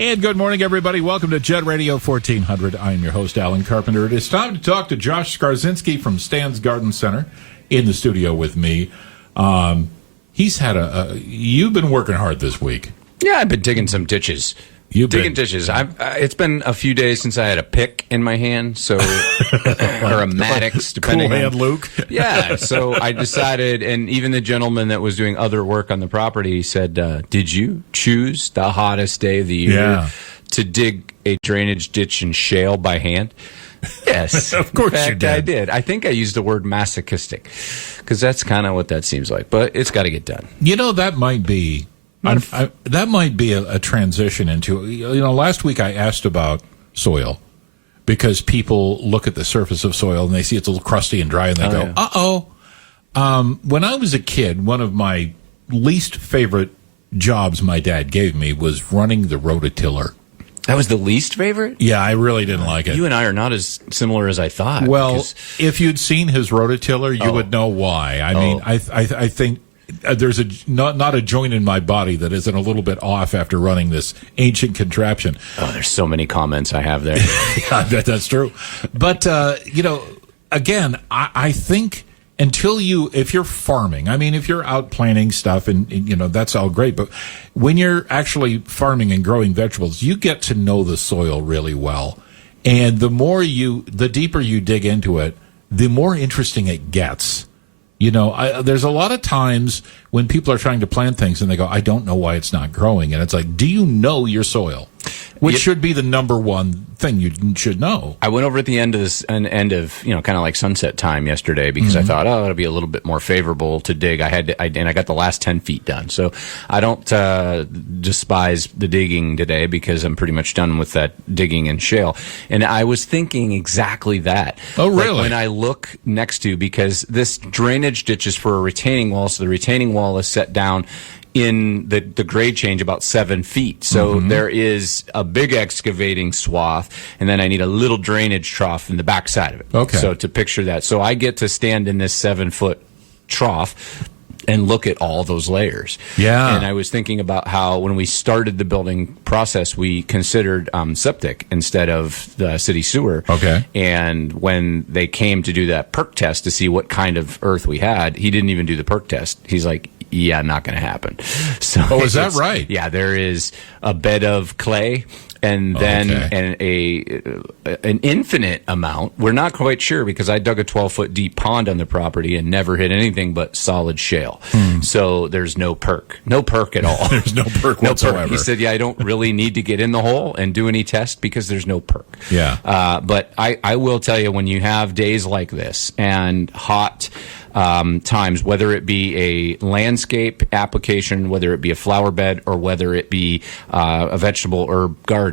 And good morning, everybody. Welcome to Jet Radio 1400. I'm your host, Alan Carpenter. It is time to talk to Josh Skarzinski from Stan's Garden Center in the studio with me. He's had you've been working hard this week. Yeah, I've been digging some ditches. Ditches. It's been a few days since I had a pick in my hand, so or a Maddox, depending. Cool hand, Luke. Yeah, so I decided, and even the gentleman that was doing other work on the property said, "Did you choose the hottest day of the year to dig a drainage ditch in shale by hand?" Yes, of course. In fact, you did. I did. I think I used the word masochistic because that's kind of what that seems like. But it's got to get done. You know, that might be. That might be a transition into, last week I asked about soil because people look at the surface of soil and they see it's a little crusty and dry and they go, uh-oh. When I was a kid, one of my least favorite jobs my dad gave me was running the rototiller. That was the least favorite? Yeah, I really didn't like it. You and I are not as similar as I thought. Well, if you'd seen his rototiller, you would know why. I mean, I think there's not a joint in my body that isn't a little bit off after running this ancient contraption. Oh, there's so many comments I have there. Yeah, that's true. But, again, I think if you're farming, I mean, if you're out planting stuff and that's all great. But when you're actually farming and growing vegetables, you get to know the soil really well. And the deeper you dig into it, the more interesting it gets. There's a lot of times when people are trying to plant things and they go, I don't know why it's not growing. And it's like, do you know your soil? Which should be the number one thing you should know. I went over at the end of kind of like sunset time yesterday because I thought, it'll be a little bit more favorable to dig. And I got the last 10 feet done. So I don't despise the digging today because I'm pretty much done with that digging in shale. And I was thinking exactly that. Oh, really? Like when I look next to, because this drainage ditch is for a retaining wall, so the retaining wall is set down in the grade change about 7 feet. So there is a big excavating swath, and then I need a little drainage trough in the backside of it. Okay. So to picture that. So I get to stand in this 7-foot trough and look at all those layers. Yeah. And I was thinking about how when we started the building process, we considered septic instead of the city sewer. Okay. And when they came to do that perk test to see what kind of earth we had, he didn't even do the perk test. He's like, yeah, not going to happen. So is that right? Yeah, there is a bed of clay and then an infinite amount. We're not quite sure because I dug a 12-foot deep pond on the property and never hit anything but solid shale. So there's no perk at all. There's no perk whatsoever. He said, I don't really need to get in the hole and do any test because there's no perk. Yeah. But I will tell you, when you have days like this and hot times, whether it be a landscape application, whether it be a flower bed, or whether it be a vegetable herb garden,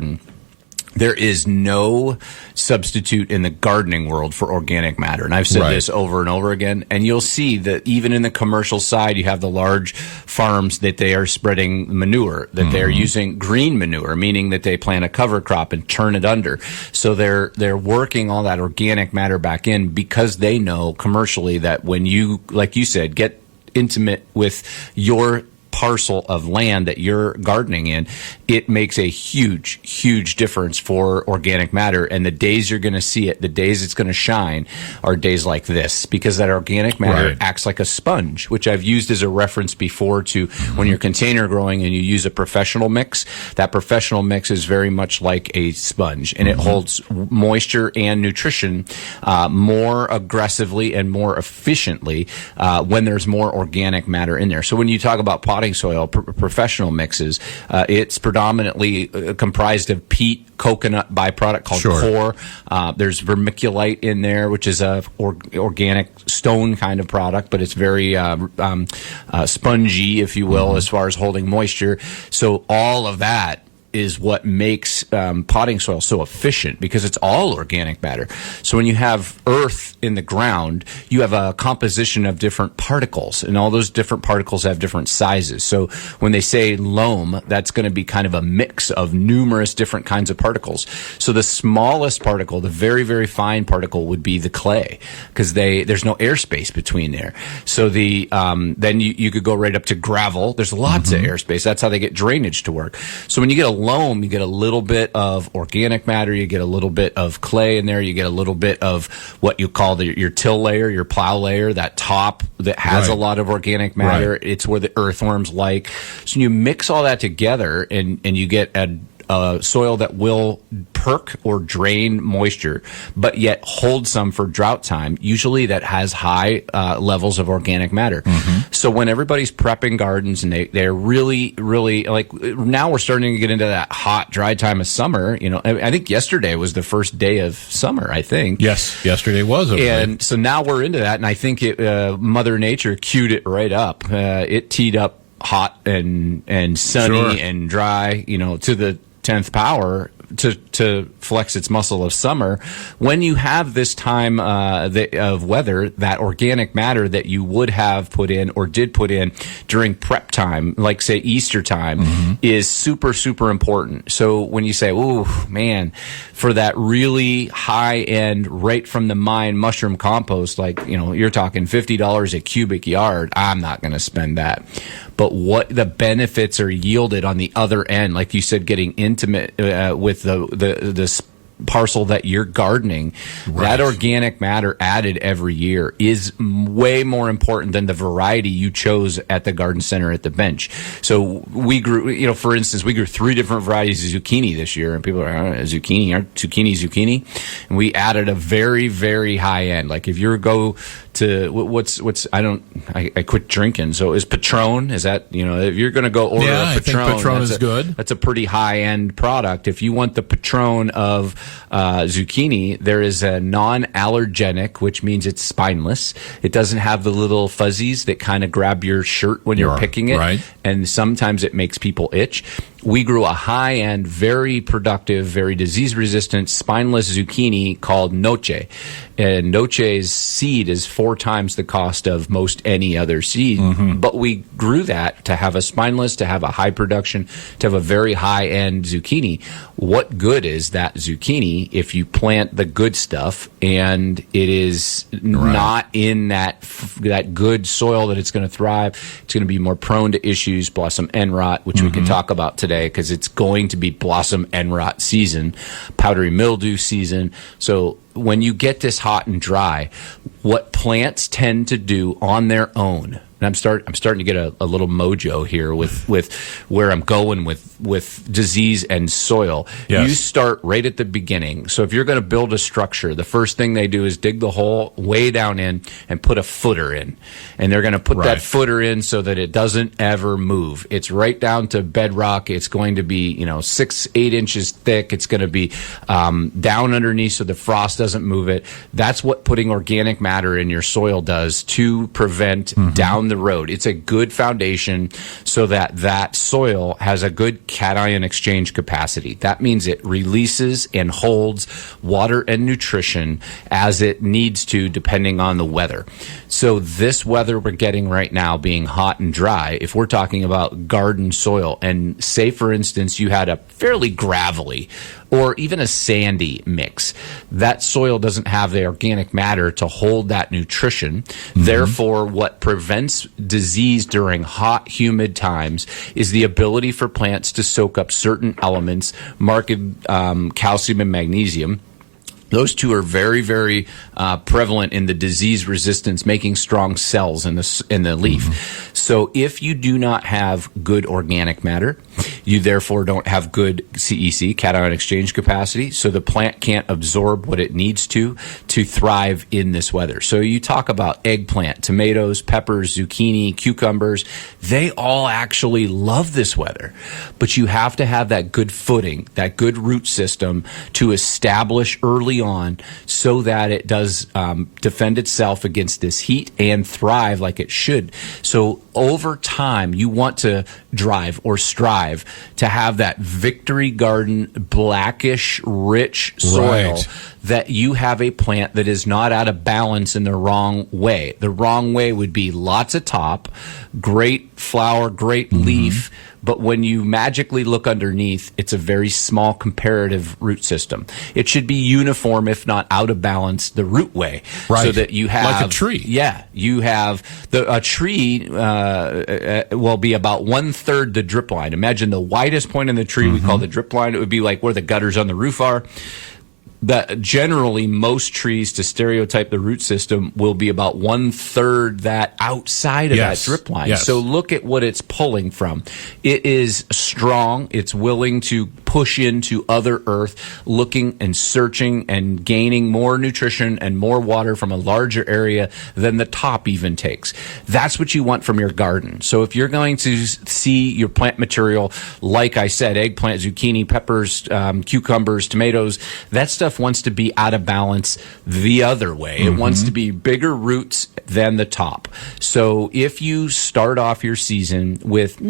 there is no substitute in the gardening world for organic matter. And I've said this over and over again. And you'll see that even in the commercial side, you have the large farms that they are spreading manure, that they're using green manure, meaning that they plant a cover crop and turn it under. So they're working all that organic matter back in because they know commercially that when you, like you said, get intimate with your parcel of land that you're gardening in, it makes a huge, huge difference for organic matter. And the days you're going to see it, the days it's going to shine, are days like this, because that organic matter acts like a sponge, which I've used as a reference before to when you're container growing and you use a professional mix. That professional mix is very much like a sponge, and it holds moisture and nutrition more aggressively and more efficiently when there's more organic matter in there. So when you talk about potting soil, professional mixes, it's predominantly comprised of peat, coconut byproduct called core. There's vermiculite in there, which is a organic stone kind of product, but it's very spongy, if you will, as far as holding moisture. So all of that is what makes potting soil so efficient, because it's all organic matter. So when you have earth in the ground, you have a composition of different particles, and all those different particles have different sizes. So when they say loam, that's going to be kind of a mix of numerous different kinds of particles. So the smallest particle, the very, very fine particle, would be the clay, because there's no airspace between there. So then you could go right up to gravel. There's lots of airspace. That's how they get drainage to work. So when you get a loam, you get a little bit of organic matter, you get a little bit of clay in there, you get a little bit of what you call your till layer, your plow layer, that top that has a lot of organic matter. Right. It's where the earthworms like. So you mix all that together, and you get a soil that will perk or drain moisture, but yet hold some for drought time. Usually that has high levels of organic matter. So when everybody's prepping gardens and they're really, really, like, now we're starting to get into that hot, dry time of summer. You know, I think yesterday was the first day of summer, I think. Yes, yesterday was. And so now we're into that, and I think Mother Nature queued it right up. It teed up hot and sunny and dry, you know, to the 10th power to flex its muscle of summer. When you have this time of weather, that organic matter that you would have put in or did put in during prep time, like say Easter time, is super, super important. So when you say, "Oh man," for that really high end, right from the mine mushroom compost, like, you know, you're talking $50 a cubic yard, I'm not going to spend that. But what the benefits are yielded on the other end, like you said, getting intimate with the parcel that you're gardening, that organic matter added every year is way more important than the variety you chose at the garden center at the bench. So we grew, you know, for instance, we grew 3 different varieties of zucchini this year, and people are, zucchini. And we added a very, very high end. Like if you go to I quit drinking. So is Patron, is that, you know, if you're going to go order a Patron, I think Patron is good. That's a pretty high end product. If you want the Patron of zucchini, there is a non-allergenic, which means it's spineless. It doesn't have the little fuzzies that kind of grab your shirt when you're picking it. Right. And sometimes it makes people itch. We grew a high-end, very productive, very disease-resistant, spineless zucchini called Noche. And Noche's seed is 4 times the cost of most any other seed. But we grew that to have a spineless, to have a high production, to have a very high-end zucchini. What good is that zucchini if you plant the good stuff and it is not in that good soil that it's going to thrive? It's going to be more prone to issues, blossom end rot, which we can talk about today, because it's going to be blossom end rot season, powdery mildew season. So when you get this hot and dry, what plants tend to do on their own, and I'm starting to get a little mojo here with where I'm going with disease and soil. Yes. You start right at the beginning. So if you're going to build a structure, the first thing they do is dig the hole way down in and put a footer in. And they're going to put that footer in so that it doesn't ever move. It's right down to bedrock. It's going to be, 6-8 inches thick. It's going to be down underneath so the frost doesn't move it. That's what putting organic matter in your soil does to prevent down the road. It's a good foundation so that soil has a good cation exchange capacity. That means it releases and holds water and nutrition as it needs to, depending on the weather. So this weather we're getting right now, being hot and dry, if we're talking about garden soil, and say, for instance, you had a fairly gravelly or even a sandy mix, that soil doesn't have the organic matter to hold that nutrition. Therefore, what prevents disease during hot, humid times is the ability for plants to soak up certain elements, marked calcium and magnesium. Those two are very, very prevalent in the disease resistance, making strong cells in the leaf. So if you do not have good organic matter, you therefore don't have good CEC, cation exchange capacity, so the plant can't absorb what it needs to thrive in this weather. So you talk about eggplant, tomatoes, peppers, zucchini, cucumbers, they all actually love this weather. But you have to have that good footing, that good root system to establish early on so that it does defend itself against this heat and thrive like it should. So over time, you want to drive or strive to have that Victory Garden blackish, rich soil that you have a plant that is not out of balance in the wrong way. The wrong way would be lots of top, great flower, great leaf, but when you magically look underneath, it's a very small comparative root system. It should be uniform, if not out of balance, the root way, right? So that you have like a tree. Yeah, you have a tree will be about 1/3 the drip line. Imagine the widest point in the tree we call the drip line. It would be like where the gutters on the roof are. That generally most trees, to stereotype the root system, will be about 1/3 that outside of that drip line. Yes. So look at what it's pulling from. It is strong. It's willing to push into other earth, looking and searching and gaining more nutrition and more water from a larger area than the top even takes. That's what you want from your garden. So if you're going to see your plant material, like I said, eggplant, zucchini, peppers, cucumbers, tomatoes, that stuff wants to be out of balance the other way. It wants to be bigger roots than the top. So if you start off your season with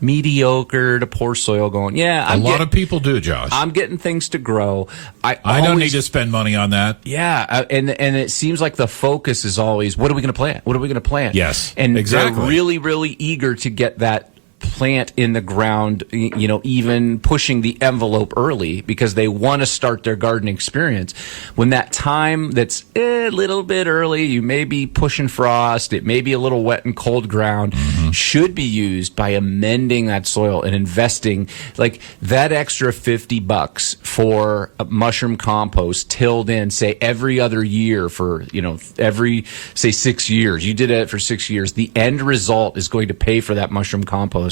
mediocre to poor soil going, a lot of people do, Josh. I'm getting things to grow. I don't need to spend money on that. Yeah, and it seems like the focus is always, what are we going to plant? What are we going to plant? Yes, and exactly. They're really, really eager to get that plant in the ground, even pushing the envelope early because they want to start their garden experience. When that time that's a little bit early, you may be pushing frost, it may be a little wet and cold ground, should be used by amending that soil and investing like that extra $50 for a mushroom compost tilled in, say, every other year for, every, say, 6 years. You did it for 6 years. The end result is going to pay for that mushroom compost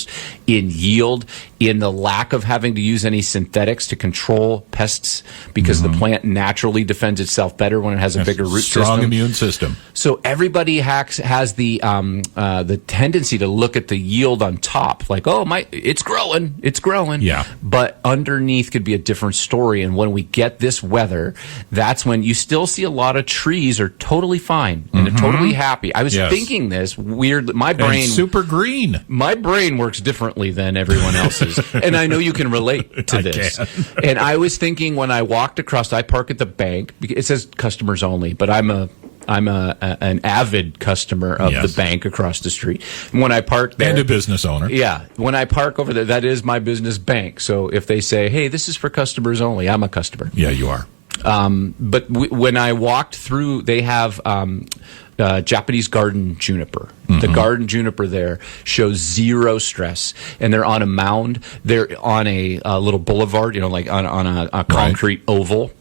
in yield, in the lack of having to use any synthetics to control pests, because the plant naturally defends itself better when it has a bigger root system. Strong immune system. So everybody has the tendency to look at the yield on top, like, it's growing. Yeah. But underneath could be a different story. And when we get this weather, that's when you still see a lot of trees are totally fine and are totally happy. I was thinking this weird. My brain, and super green. My brain works differently than everyone else's, and I know you can relate to this. And I was thinking when I walked across, I park at the bank. It says customers only, but I'm an avid customer of the bank across the street. And when I park there, and a business owner. Yeah, when I park over there, that is my business bank. So if they say, "Hey, this is for customers only," I'm a customer. Yeah, you are. But when I walked through, they have Japanese garden juniper. The garden juniper there shows zero stress, and they're on a mound. They're on a little boulevard, like on a concrete oval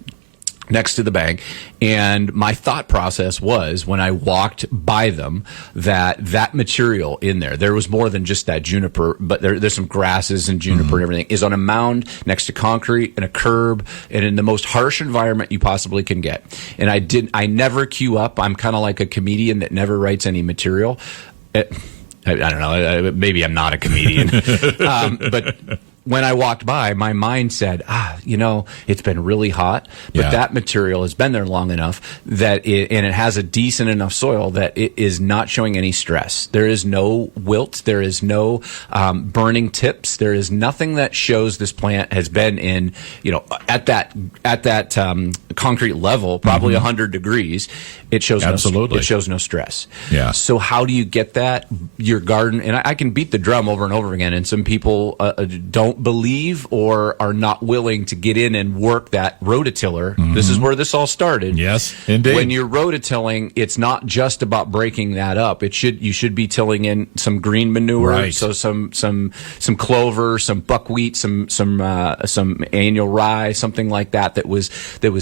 next to the bank. And my thought process was, when I walked by them, that material in there was more than just that juniper, but there's some grasses and juniper and everything, is on a mound next to concrete and a curb and in the most harsh environment you possibly can get. And I never queue up. I'm kind of like a comedian that never writes any material. I don't know. Maybe I'm not a comedian. But when I walked by, my mind said, it's been really hot, but that material has been there long enough and it has a decent enough soil that it is not showing any stress. There is no wilt. There is no burning tips. There is nothing that shows this plant has been in, at that concrete level, probably 100 degrees. It shows Absolutely. It shows no stress. Yeah. So how do you get that? Your garden, and I can beat the drum over and over again, and some people don't believe or are not willing to get in and work that rototiller. This is where this all started. Yes, indeed. When you're rototilling, it's not just about breaking that up. You should be tilling in some green manure, right. So some clover, some buckwheat, some annual rye, something like that was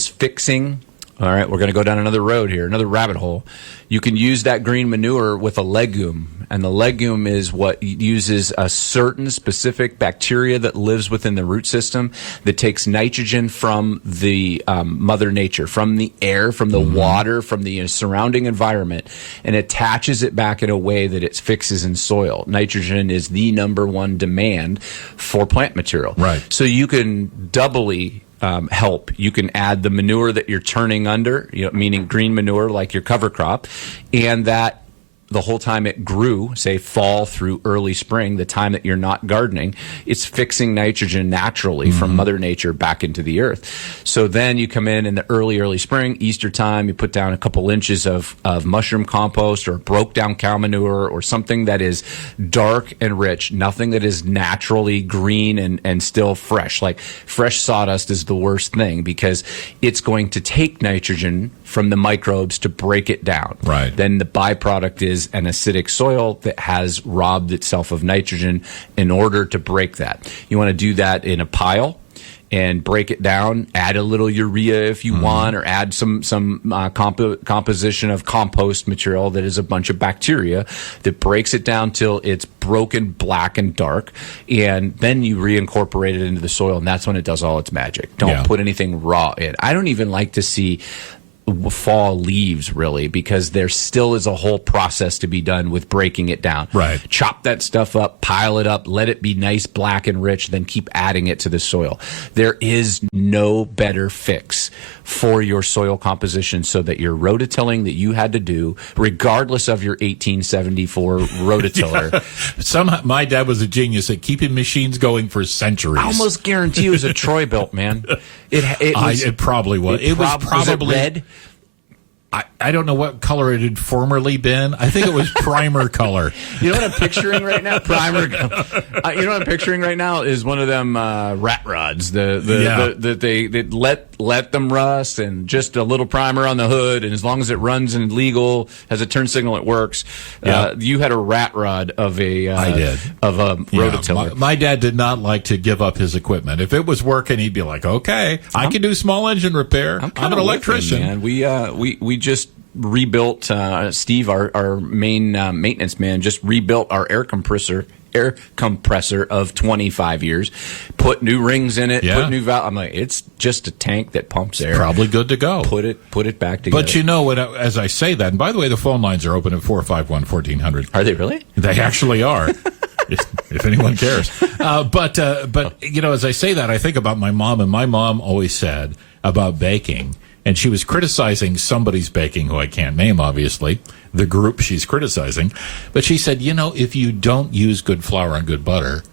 fixing. All right, we're going to go down another road here, another rabbit hole. You can use that green manure with a legume, and the legume is what uses a certain specific bacteria that lives within the root system that takes nitrogen from the Mother Nature, from the air, from the water, from the surrounding environment, and attaches it back in a way that it fixes in soil. Nitrogen is the number one demand for plant material. Right. So you can doubly help. You can add the manure that you're turning under, meaning green manure like your cover crop, and that the whole time it grew, say fall through early spring, the time that you're not gardening, it's fixing nitrogen naturally from Mother Nature back into the earth. So then you come in the early spring, Easter time, you put down a couple inches of mushroom compost or broke down cow manure or something that is dark and rich, nothing that is naturally green and still fresh. Like fresh sawdust is the worst thing because it's going to take nitrogen from the microbes to break it down. Right. Then the byproduct is an acidic soil that has robbed itself of nitrogen in order to break that. You want to do that in a pile and break it down, add a little urea if you want, or add some composition of compost material that is a bunch of bacteria that breaks it down till it's broken black and dark, and then you reincorporate it into the soil, and that's when it does all its magic. Don't put anything raw in. I don't even like to see fall leaves really, because there still is a whole process to be done with breaking it down. Right. Chop that stuff up, pile it up, let it be nice, black and rich, then keep adding it to the soil. There is no better fix for your soil composition so that your rototilling that you had to do, regardless of your 1874 rototiller. My dad was a genius at keeping machines going for centuries. I almost guarantee it was a Troy built, man. It probably was. It was probably was it red. I don't know what color it had formerly been. I think it was primer color. You know what I'm picturing right now? Primer. You know what I'm picturing right now is one of them rat rods. They let them rust and just a little primer on the hood, and as long as it runs and legal, has a turn signal, it works. You had a rat rod of a I did. Of a rototiller. My dad did not like to give up his equipment. If it was working, he'd be like, "Okay, I can do small engine repair. I'm an electrician." Man. We just rebuilt Steve, our main maintenance man, just rebuilt our air compressor of 25 years, put new rings in it, put new valve. I'm like, it's just a tank that pumps air. Probably good to go. Put it back together. But you know, as I say that, and by the way, the phone lines are open at 451-1400. Are they really? They actually are. if anyone cares. But you know, as I say that, I think about my mom, and my mom always said about baking, and she was criticizing somebody's baking, who I can't name, obviously, the group she's criticizing. But she said, you know, if you don't use good flour and good butter,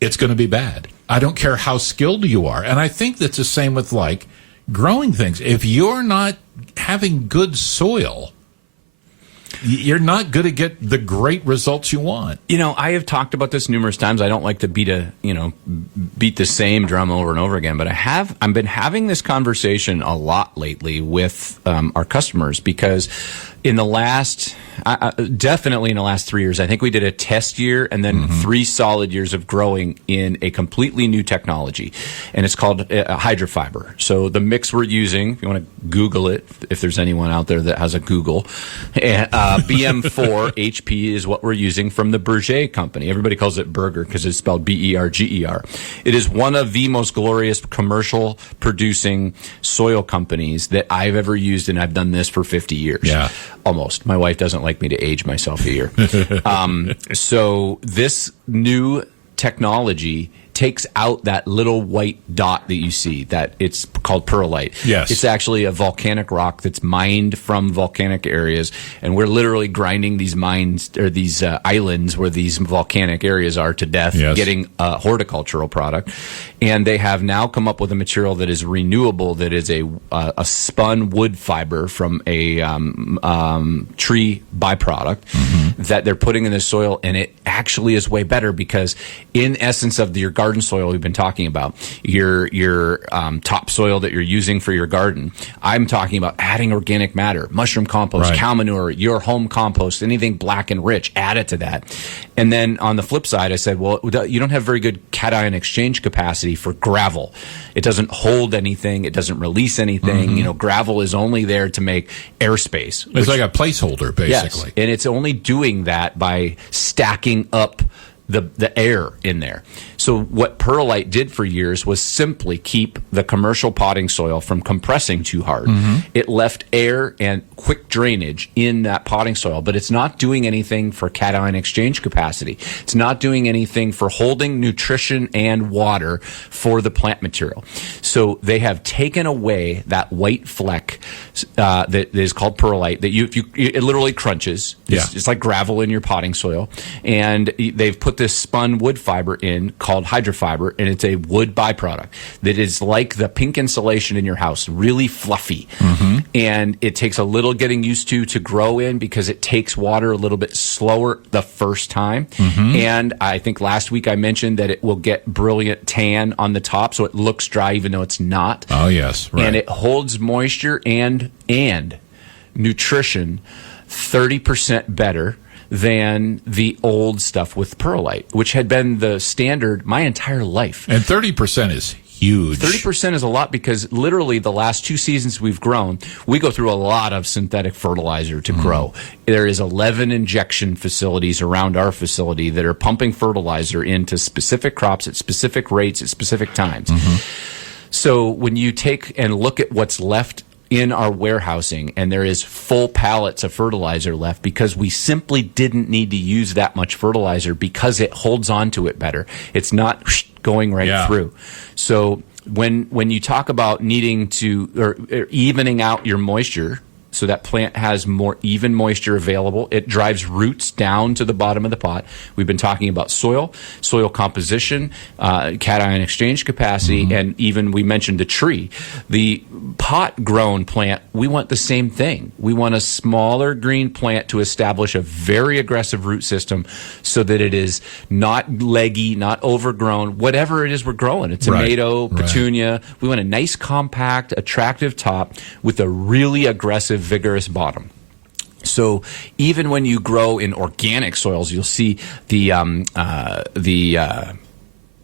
it's going to be bad. I don't care how skilled you are. And I think that's the same with, like, growing things. If you're not having good soil, you're not going to get the great results you want. You know, I have talked about this numerous times. I don't like to beat the same drum over and over again, but I've been having this conversation a lot lately with our customers, because in the last, definitely in the last 3 years, I think we did a test year and then 3 solid years of growing in a completely new technology, and it's called hydrofiber. So the mix we're using, if you want to Google it, if there's anyone out there that has a Google, BM4 HP is what we're using from the Berger company. Everybody calls it Burger because it's spelled Berger. It is one of the most glorious commercial producing soil companies that I've ever used, and I've done this for 50 years. Yeah. Almost. My wife doesn't like me to age myself a year. So this new technology takes out that little white dot that you see, that it's called perlite. Yes. It's actually a volcanic rock that's mined from volcanic areas, and we're literally grinding these mines, or these islands where these volcanic areas are, to death, getting a horticultural product. And they have now come up with a material that is renewable, that is a spun wood fiber from a tree byproduct that they're putting in the soil, and it actually is way better, because in essence of your garden soil we've been talking about, your topsoil that you're using for your garden, I'm talking about adding organic matter, mushroom compost, cow manure, your home compost, anything black and rich, add it to that. And then on the flip side, I said, well, you don't have very good cation exchange capacity for gravel. It doesn't hold anything. It doesn't release anything. You know, gravel is only there to make airspace. It's like a placeholder, basically. Yes, and it's only doing that by stacking up the air in there. So what perlite did for years was simply keep the commercial potting soil from compressing too hard. It left air and quick drainage in that potting soil, but it's not doing anything for cation exchange capacity. It's not doing anything for holding nutrition and water for the plant material. So they have taken away that white fleck that is called perlite that it literally crunches. It's like gravel in your potting soil. And they've put this spun wood fiber in called hydrofiber, and it's a wood byproduct that is like the pink insulation in your house, really fluffy. And it takes a little getting used to grow in because it takes water a little bit slower the first time. And I think last week I mentioned that it will get brilliant tan on the top, so it looks dry even though it's not. Oh, yes. Right. And it holds moisture and nutrition 30% better than the old stuff with perlite, which had been the standard my entire life. And 30% is huge. 30% is a lot because literally the last 2 seasons we've grown, we go through a lot of synthetic fertilizer to grow. There is 11 injection facilities around our facility that are pumping fertilizer into specific crops at specific rates at specific times. So when you take and look at what's left in our warehousing, and there is full pallets of fertilizer left because we simply didn't need to use that much fertilizer because it holds on to it better. It's not going right through. So when you talk about needing to or evening out your moisture so that plant has more even moisture available, it drives roots down to the bottom of the pot. We've been talking about soil composition, cation exchange capacity, and even we mentioned the tree. The pot-grown plant, we want the same thing. We want a smaller green plant to establish a very aggressive root system so that it is not leggy, not overgrown, whatever it is we're growing. A tomato, petunia. We want a nice, compact, attractive top with a really aggressive, vigorous bottom. So even when you grow in organic soils, you'll see the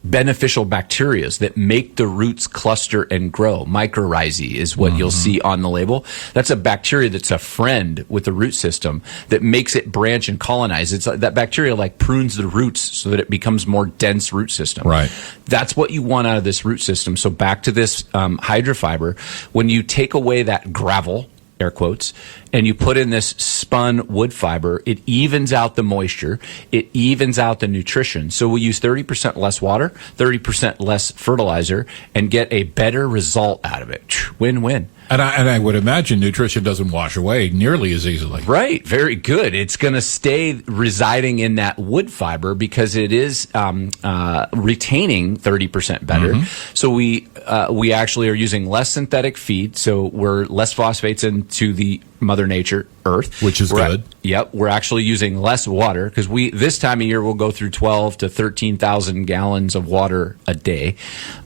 beneficial bacteria that make the roots cluster and grow. Mycorrhizae is what you'll see on the label. That's a bacteria that's a friend with the root system that makes it branch and colonize. It's that bacteria like prunes the roots so that it becomes more dense root system. Right. That's what you want out of this root system. So back to this hydrofiber. When you take away that gravel, air quotes, and you put in this spun wood fiber, it evens out the moisture, it evens out the nutrition. So we use 30% less water, 30% less fertilizer, and get a better result out of it. Win-win. And I would imagine nutrition doesn't wash away nearly as easily. Right. Very good. It's going to stay residing in that wood fiber because it is retaining 30% better. So we actually are using less synthetic feed, so we're less phosphates into the Mother Nature, Earth. Which is good. Yep. We're actually using less water because this time of year we'll go through 12 to 13,000 gallons of water a day.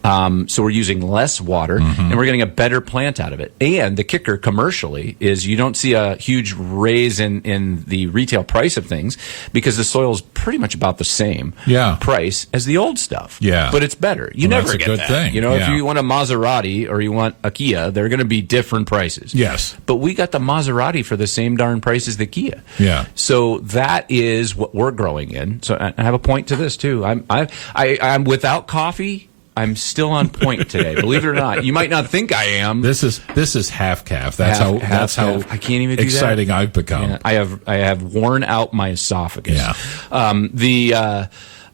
So we're using less water and we're getting a better plant out of it. And the kicker commercially is you don't see a huge raise in the retail price of things because the soil is pretty much about the same price as the old stuff. Yeah. But it's better. You never that's a get good that. thing. You know, if you want a Maserati or you want a Kia, they're going to be different prices. Yes. But we got the Maserati for the same darn price as the Kia. Yeah. So that is what we're growing in. So I have a point to this too. I'm without coffee. I'm still on point today. Believe it or not, you might not think I am. This is half calf. That's how I can't even do exciting that. I've become. Yeah, I have worn out my esophagus. Yeah.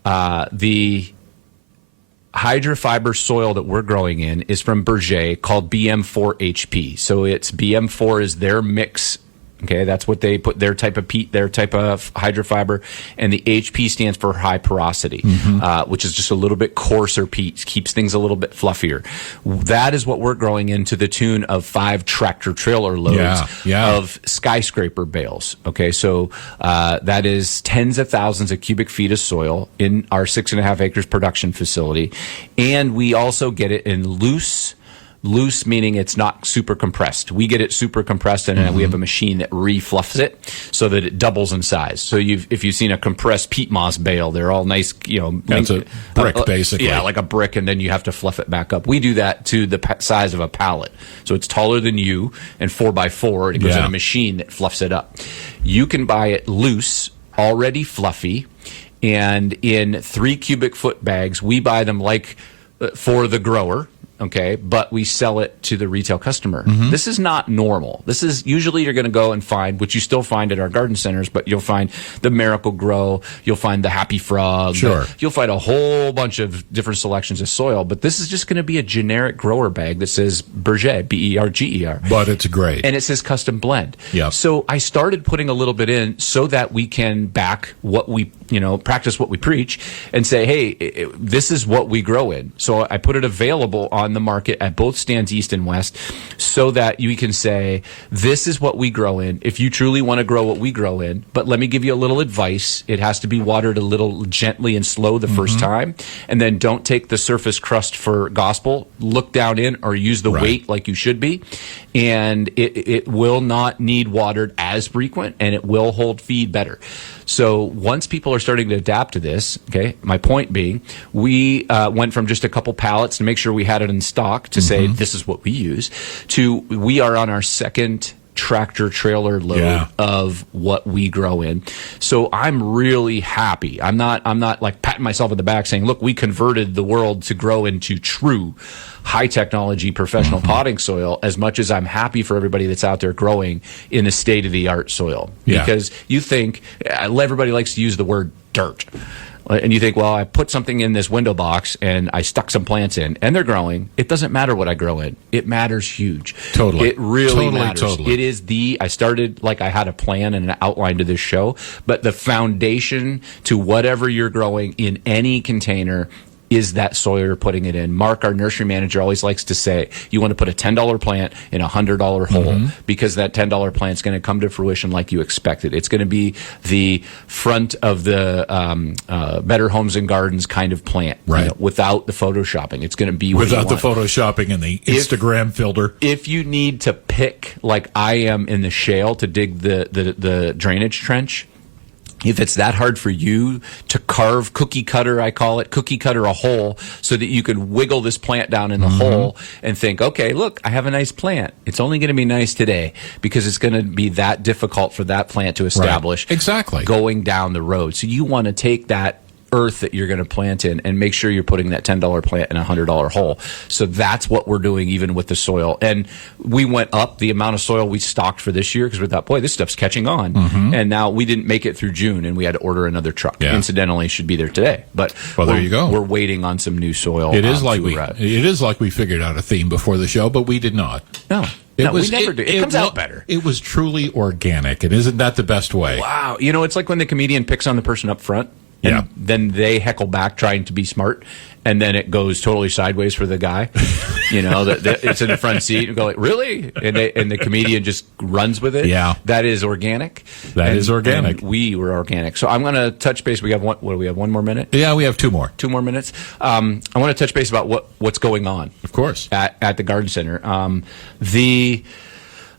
The hydrofiber soil that we're growing in is from Berger called BM4 HP. So it's BM4 is their mix. Okay, that's what they put, their type of peat, their type of hydrofiber, and the HP stands for high porosity, which is just a little bit coarser peat, keeps things a little bit fluffier. That is what we're growing in to the tune of 5 tractor trailer loads of skyscraper bales. Okay, so that is tens of thousands of cubic feet of soil in our 6.5 acres production facility, and we also get it in loose meaning it's not super compressed. We get it super compressed, and we have a machine that refluffs it so that it doubles in size. So if you've seen a compressed peat moss bale, they're all nice, That's a brick, basically. Yeah, like a brick, and then you have to fluff it back up. We do that to the size of a pallet. So it's taller than you and 4x4, and it goes in a machine that fluffs it up. You can buy it loose, already fluffy, and in 3 cubic foot bags. We buy them like for the grower. Okay, but we sell it to the retail customer. This is not normal. This is usually you're going to go and find, which you still find at our garden centers, but you'll find the Miracle Grow, you'll find the Happy Frog, Sure. You'll find a whole bunch of different selections of soil, but this is just going to be a generic grower bag that says Berger, Berger. But it's great. And it says custom blend. Yep. So I started putting a little bit in so that we can back what we, practice what we preach and say, hey, this is what we grow in. So I put it available on the market at both stands east and west so that you can say, this is what we grow in. If you truly want to grow what we grow in, but let me give you a little advice. It has to be watered a little gently and slow the first time. And then don't take the surface crust for gospel. Look down in or use the weight like you should be. And it will not need watered as frequent, and it will hold feed better. So once people are starting to adapt to this, okay, my point being, we went from just a couple pallets to make sure we had it in stock to say this is what we use, to we are on our second tractor trailer load of what we grow in. So I'm really happy. I'm not like patting myself on the back saying, look, we converted the world to grow into true high technology professional potting soil, as much as I'm happy for everybody that's out there growing in a state of the art soil. Because you think, everybody likes to use the word dirt. And you think, well, I put something in this window box and I stuck some plants in and they're growing. It doesn't matter what I grow in. It matters huge. Totally. It really matters. Totally. It is I started like I had a plan and an outline to this show, but the foundation to whatever you're growing in any container is that soil you're putting it in. Mark, our nursery manager, always likes to say, you want to put a $10 plant in a $100 hole because that $10 plant is going to come to fruition like you expected. It's going to be the front of the Better Homes and Gardens kind of plant, without the photoshopping. It's going to be without the photoshopping and the Instagram filter. If you need to pick, like I am in the shale, to dig the drainage trench, if it's that hard for you to carve, cookie cutter, I call it, cookie cutter a hole so that you can wiggle this plant down in the hole and think, okay, look, I have a nice plant. It's only going to be nice today because it's going to be that difficult for that plant to establish going down the road. So you want to take that earth that you're going to plant in and make sure you're putting that $10 plant in a $100 hole. So that's what we're doing even with the soil. And we went up the amount of soil we stocked for this year because we thought, boy, this stuff's catching on. And now we didn't make it through June and we had to order another truck. Incidentally, should be there today. But there you go. We're waiting on some new soil. It is like we figured out a theme before the show, but we did not. No. We never do. It comes out better. It was truly organic. And isn't that the best way? Wow. It's like when the comedian picks on the person up front. And then they heckle back trying to be smart, and then it goes totally sideways for the guy. It's in the front seat and go like, really? And the comedian just runs with it. Yeah, that is organic. That is organic. And we were organic. So I'm going to touch base. We have one. What do we have? 1 more minute? Yeah, we have 2 more. 2 more minutes. I want to touch base about what's going on. Of course, at the garden center. I'm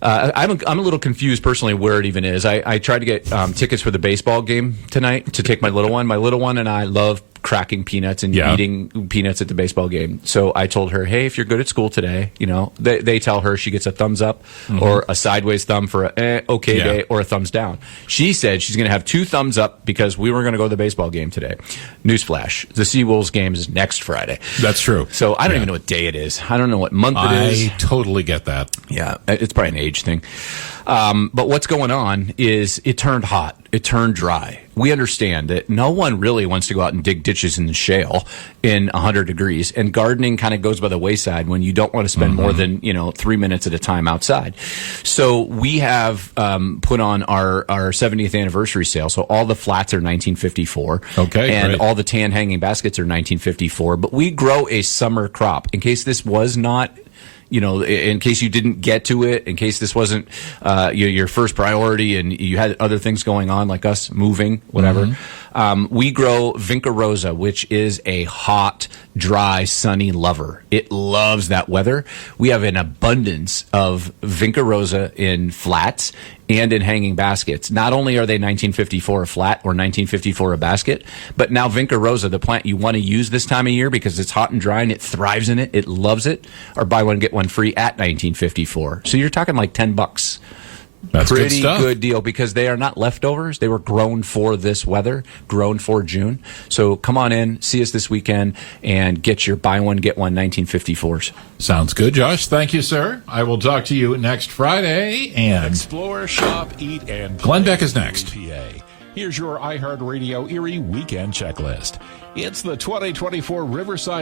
a little confused personally where it even is. I tried to get tickets for the baseball game tonight to take my little one. My little one and I love cracking peanuts and eating peanuts at the baseball game. So I told her, hey, if you're good at school today, they tell her she gets a thumbs up or a sideways thumb for a okay day or a thumbs down. She said she's going to have 2 thumbs up because we were going to go to the baseball game today. Newsflash, the Seawolves game is next Friday. That's true. So I don't even know what day it is. I don't know what month it is. I totally get that. Yeah, it's probably an age thing. But what's going on is it turned hot. It turned dry. We understand that no one really wants to go out and dig ditches in the shale in 100 degrees. And gardening kind of goes by the wayside when you don't want to spend more than 3 minutes at a time outside. So we have put on our 70th anniversary sale. So all the flats are 1954. Okay, and great. all the tan hanging baskets are 1954. But we grow a summer crop. In case this was not, in case you didn't get to it, in case this wasn't your first priority and you had other things going on like us moving, whatever, we grow Vinca Rosa, which is a hot, dry, sunny lover. It loves that weather. We have an abundance of Vinca Rosa in flats and in hanging baskets. Not only are they 1954 a flat or 1954 a basket, but now Vinca Rosa, the plant you want to use this time of year because it's hot and dry and it thrives in it, it loves it, or buy one, get one free at 1954. So you're talking like $10 That's good Pretty stuff. good deal because they are not leftovers. They were grown for this weather, grown for June. So come on in, see us this weekend, and get your buy one, get one 1954s. Sounds good, Josh. Thank you, sir. I will talk to you next Friday. And Explore, shop, eat, and play. Glenn Beck is next. PA. Here's your iHeartRadio Erie Weekend Checklist. It's the 2024 Riverside